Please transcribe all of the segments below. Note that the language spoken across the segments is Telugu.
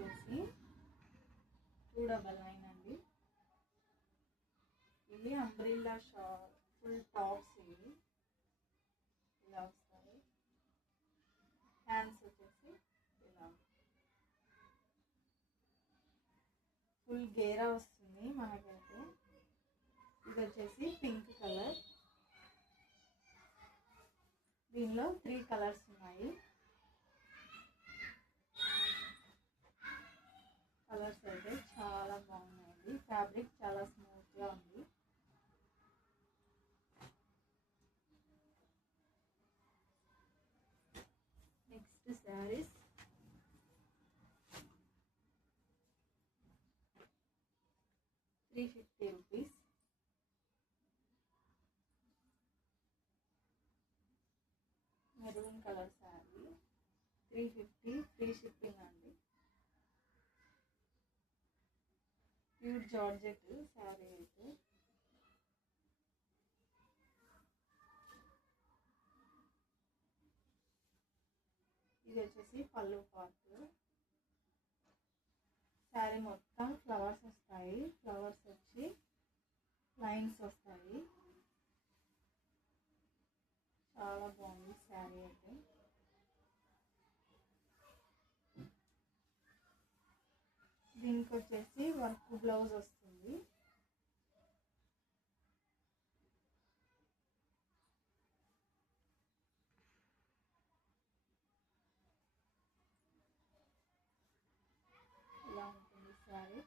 వచ్చేసి 299 అండి. ఇవి అంబ్రిల్లా షార్ట్ ఫుల్ టాప్స్. ఇవి ఇలా వస్తాయి. హ్యాండ్స్ వచ్చేసి ఇలా ఫుల్ గేరా వస్తుంది మనకైతే. ఇది వచ్చేసి పింక్ కలర్. దీనిలో 3 కలర్స్ ఉన్నాయి. కలర్స్ అయితే చాలా బాగున్నాయండి. ఫ్యాబ్రిక్ చాలా స్మూత్గా ఉంది. Next saris. ₹350. Maroon colour sari 350, free shipping అండి. ప్యూర్ జార్జెట్ శారీ అయితే. ఇది వచ్చేసి పళ్ళు పార్ట్. శారీ మొత్తం ఫ్లవర్స్ వస్తాయి. ఫ్లవర్స్ వచ్చి లైన్స్ వస్తాయి. చాలా బాగుంది శారీ అయితే. దీనికి వచ్చేసి వర్క్ బ్లౌజ్ వస్తుంది. ఇలా ఉంటుంది శారీ.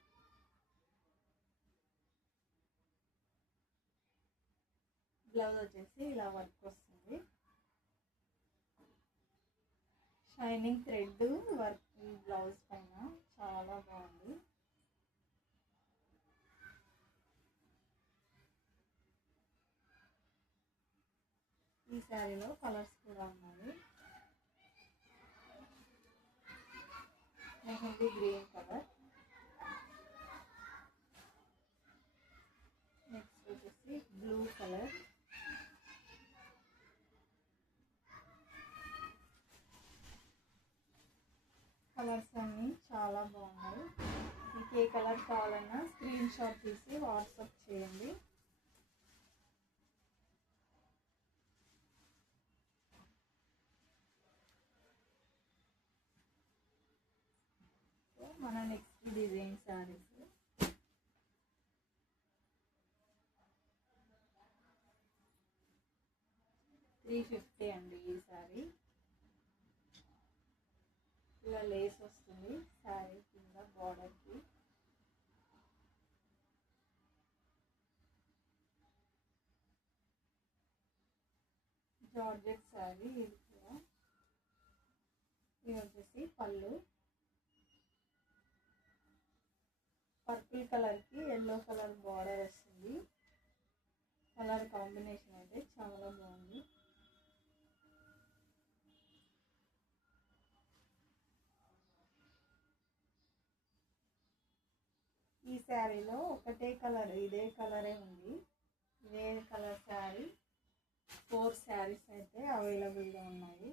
బ్లౌజ్ వచ్చేసి ఇలా వర్క్ వస్తుంది. షైనింగ్ థ్రెడ్ వర్క్ బ్లౌజ్ పైన చాలా బాగుంది. ఈ శారీలో కలర్స్ కూడా ఉన్నాయి. Mehndi green colour. నెక్స్ట్ వచ్చేసి బ్లూ కలర్. కలర్స్ అన్నీ చాలా బాగున్నాయి. మీకు ఏ కలర్ కావాలన్నా స్క్రీన్ షాట్ తీసి వాట్సాప్ చేయండి. మన నెక్స్ట్ డిజైన్ శారీస్. $350 అండి ఈ శారీ. ఇలా లేస్ వస్తుంది శారీ కింద బార్డర్కి. జార్జెట్ శారీ ఇది కూడా. ఇది వచ్చేసి పళ్ళు. పర్పుల్ కలర్కి ఎల్లో కలర్ బార్డర్ వస్తుంది. కలర్ కాంబినేషన్ అయితే చాలా బాగుంది. ఈ శారీలో ఒకటే కలర్, ఇదే కలరే ఉంది. ఇదే కలర్ శారీ 4 శారీస్ అయితే అవైలబుల్గా ఉన్నాయి.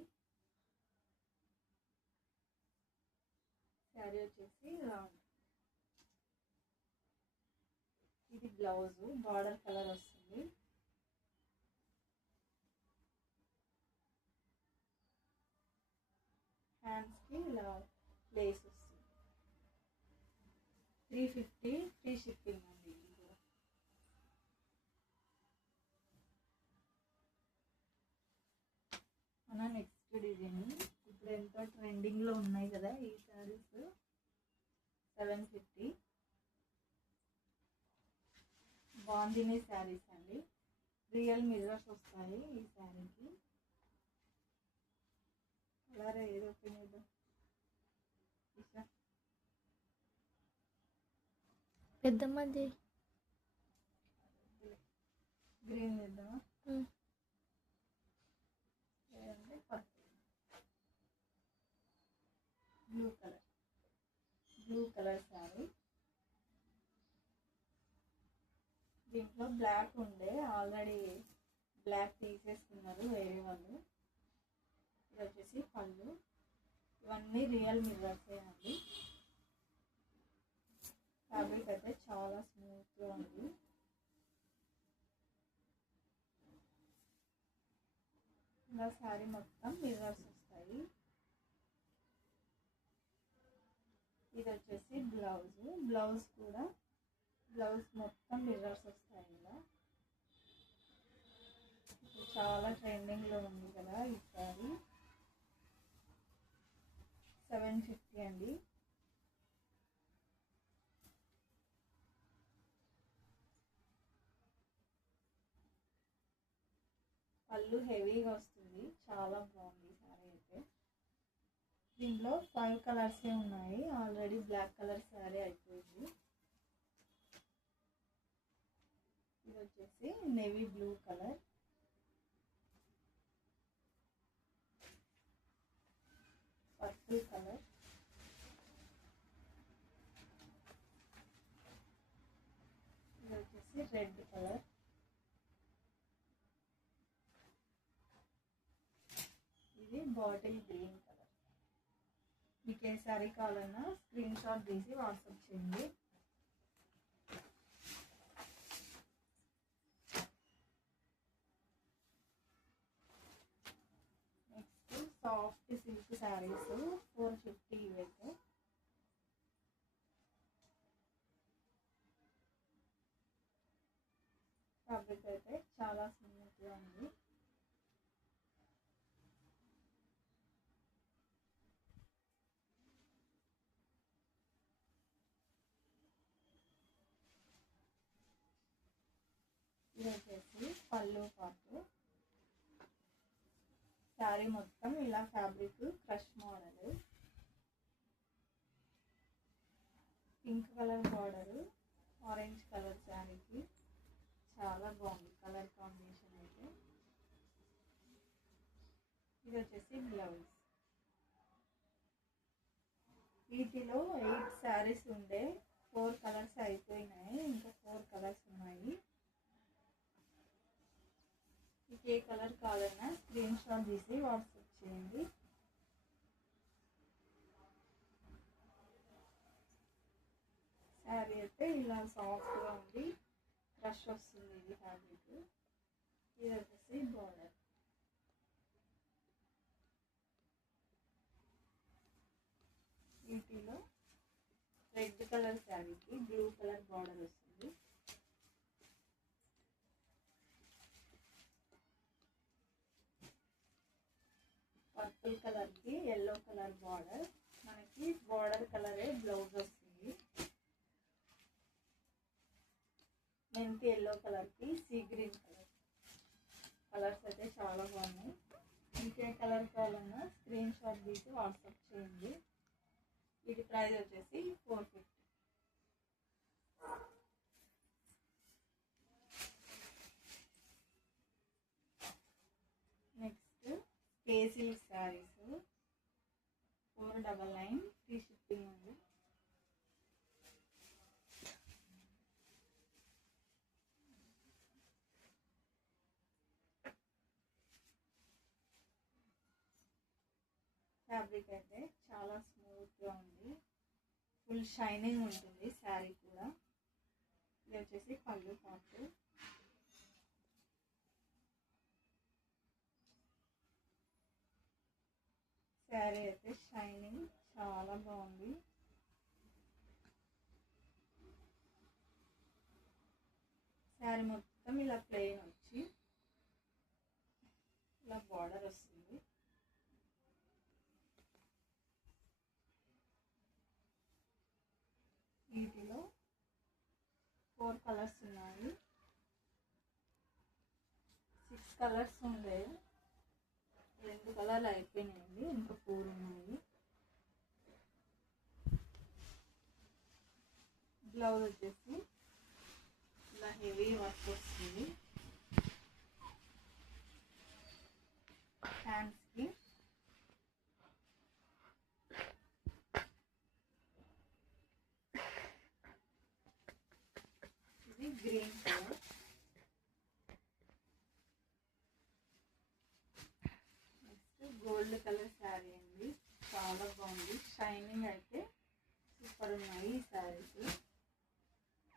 శారీ వచ్చేసి ఇలా ఉంది. ఇది బ్లౌజ్ బార్డర్ కలర్ వస్తుంది. హ్యాండ్స్కి ఇలా లేస్ వస్తుంది. $350, ఫ్రీ షిప్పింగ్ అండి. ఇది కూడా మన నెక్స్ట్ డిజైన్. ఇప్పుడు ఎంతో ట్రెండింగ్లో ఉన్నాయి కదా ఈ శారీస్. $750. బాందిని శారీస్ అండి. రియల్ మిర్రర్స్ వస్తాయి ఈ శారీకి. కలర్ ఏదో తినేద్దాం. పెద్దమ్మది గ్రీన్ వేద్దామా? లేదంటే పర్పుల్. Blue colour sari. దీంట్లో బ్లాక్ ఉండే, ఆల్రెడీ బ్లాక్ తీసేసుకున్నారు వేరే వాళ్ళు. ఇది వచ్చేసి పళ్ళు. ఇవన్నీ రియల్ మిర్రర్సే అండి. ఫ్యాబ్రిక్ అయితే చాలా స్మూత్గా ఉంది. ఇలా శారీ మొత్తం మిర్రర్స్ వస్తాయి. ఇది వచ్చేసి బ్లౌజ్ కూడా బ్లౌజ్ మొత్తం మిర్రర్స్ వస్తాయి. ఇలా చాలా ట్రెండింగ్లో ఉంది కదా ఈ శారీ. 750 అండి. పళ్ళు హెవీగా వస్తుంది, చాలా బాగుంది శారీ అయితే. దీంట్లో 5 కలర్సే ఉన్నాయి. ఆల్రెడీ బ్లాక్ కలర్ శారీ అయిపోయింది. ఇది వచ్చేసి navy blue colour, purple colour, ఇది వచ్చేసి రెడ్ కలర్, ఇది బాటిల్ గ్రీన్ కలర్. మీకు ఏ శారీ కావాలన్నా స్క్రీన్ షాట్ తీసి వాట్సాప్ చేయండి. నెక్స్ట్ సాఫ్ట్ సిల్క్ శారీస్ 450 ఇవైతే. ఫ్యాబ్రిక్ అయితే చాలా స్మూత్గా ఉంది. ఇది వచ్చేసి పళ్ళు పార్ట్. శారీ మొత్తం ఇలా fabric crush model, pink colour border, orange colour శారీకి చాలా బాగుంది కలర్ కాంబినేషన్ అయితే. ఇది వచ్చేసి బ్లౌజ్. వీటిలో 8 శారీస్ ఉండే 4 కలర్స్ అయిపోయినాయి, ఇంకా 4 కలర్స్ ఉన్నాయి. మీకు ఏ కలర్ కావాలన్నా స్క్రీన్ షాట్ తీసి వాట్సాప్ చేయండి. శారీ అయితే ఇలా సాఫ్ట్గా ఉంది, క్రష్ వస్తుంది ఇది ఫ్యాబ్రిక్. ఇది వచ్చేసి బార్డర్. వీటిలో రెడ్ కలర్ శారీకి బ్లూ కలర్ బార్డర్ వస్తుంది. పర్పుల్ కలర్కి ఎల్లో కలర్ బార్డర్, మనకి బార్డర్ కలరే బ్లౌజ్ వస్తుంది. మెంతి ఎల్లో కలర్కి సీ గ్రీన్ కలర్. కలర్స్ అయితే చాలా బాగున్నాయి. ఇంకే కలర్ కావాలన్నా స్క్రీన్ షాట్ తీసి వాట్సాప్ చేయండి. వీటి ప్రైస్ వచ్చేసి 450. నెక్స్ట్ కేసిల్ శారీస్ 499 ఫ్రీ షిప్పింగ్ ఉంది. ఫ్యాబ్రిక్ అయితే చాలా స్మూత్గా ఉంది, ఫుల్ షైనింగ్ ఉంటుంది శారీ కూడా. ఇది వచ్చేసి పళ్ళు పార్ట్. శారీ అయితే షైనింగ్ చాలా బాగుంది. శారీ మొత్తం ఇలా ప్లెయిన్ వచ్చి ఇలా బార్డర్ వస్తుంది. వీటిలో 4 కలర్స్ ఉన్నాయి. 6 కలర్స్ ఉండే, 2 కలర్లు అయిపోయినాయండి, ఇంకా 4 ఉన్నాయి. బ్లౌజ్ వచ్చేసి ఇలా హెవీ వర్క్ వస్తుంది. హ్యాండ్స్కి ఇది green colour. Next gold colour sari అండి, చాలా బాగుంది. షైనింగ్ అయితే సూపర్ ఉన్నాయి ఈ శారీస్.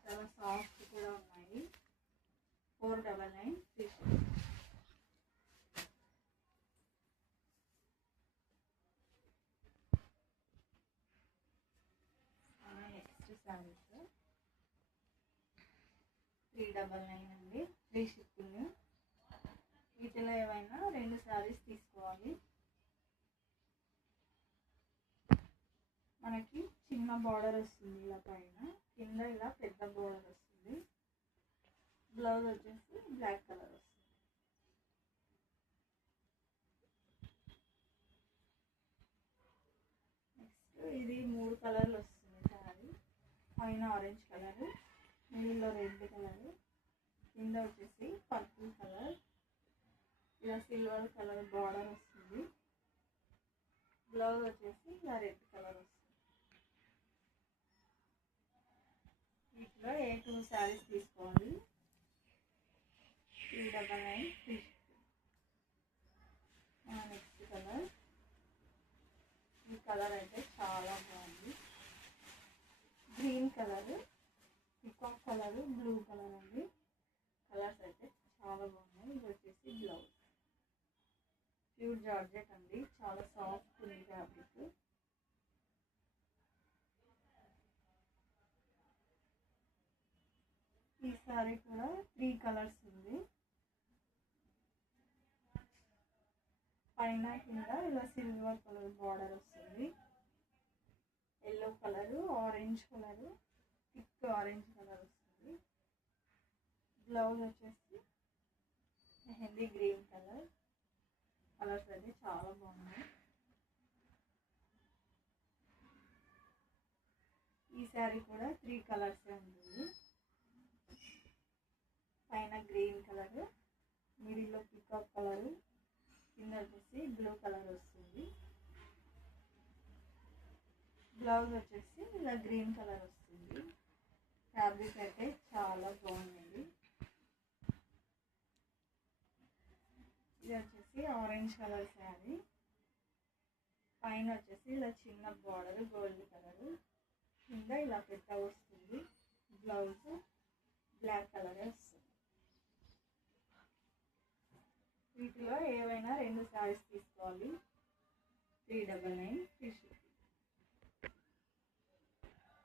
చాలా సాఫ్ట్ కూడా ఉన్నాయి. 499 ఫ్రీ. నెక్స్ట్ శారీస్ 399 అండి, ఫ్రీ షిప్పింగ్. వీటిలో ఏవైనా 2 శారీస్ తీసుకోవాలి. మనకి చిన్న బార్డర్ వస్తుంది ఇలా పైన, కింద ఇలా పెద్ద బార్డర్ వస్తుంది. బ్లౌజ్ వచ్చేసి బ్లాక్ కలర్ వస్తుంది. నెక్స్ట్ ఇది 3 కలర్లు వస్తుంది శారీ. పైన ఆరెంజ్ కలర్, మిడిల్లో రెడ్ కలర్, కింద వచ్చేసి పర్పుల్ కలర్, ఇలా సిల్వర్ కలర్ బార్డర్ వస్తుంది. బ్లౌజ్ వచ్చేసి ఇలా రెడ్ కలర్ వస్తుంది. వీటిలో ఏ 2 శారీస్ తీసుకోవాలి. 399 ఫ్రీ. నెక్స్ట్ కలర్, ఈ కలర్ అయితే చాలా బాగుంది. Green colour, peacock colour, blue colour అండి. కలర్స్ అయితే చాలా బాగున్నాయి. ఇది వచ్చేసి బ్లౌజ్. ప్యూర్ జార్జెట్ అండి, చాలా సాఫ్ట్ ఉంది ఫ్యాబ్రిక్. ఈ సారీ కూడా 3 కలర్స్ ఉంది. పైన కింద ఇలా సిల్వర్ కలర్ బార్డర్ వస్తుంది. Yellow colour, orange colour, thick orange colour వస్తుంది. బ్లౌజ్ వచ్చేసి మెహందీ గ్రీన్ కలర్. కలర్స్ అయితే చాలా బాగున్నాయి. ఈ శారీ కూడా 3 కలర్స్ ఉంటుంది. పైన గ్రీన్ కలర్, మిడిల్లో పికాక్ కలర్, కింద వచ్చేసి బ్లూ కలర్ వస్తుంది. బ్లౌజ్ వచ్చేసి ఇలా గ్రీన్ కలర్ వస్తుంది. ఫ్యాబ్రిక్ అయితే చాలా బాగుంది. ఇది వచ్చేసి ఆరెంజ్ కలర్ శారీ. పైన వచ్చేసి ఇలా చిన్న బార్డర్ గోల్డ్ కలర్, కింద ఇలా పెద్ద వస్తుంది. బ్లౌజ్ బ్లాక్ కలర్ వస్తుంది. వీటిలో ఏవైనా 2 శారీస్ తీసుకోవాలి. 399 ఫ్రీ.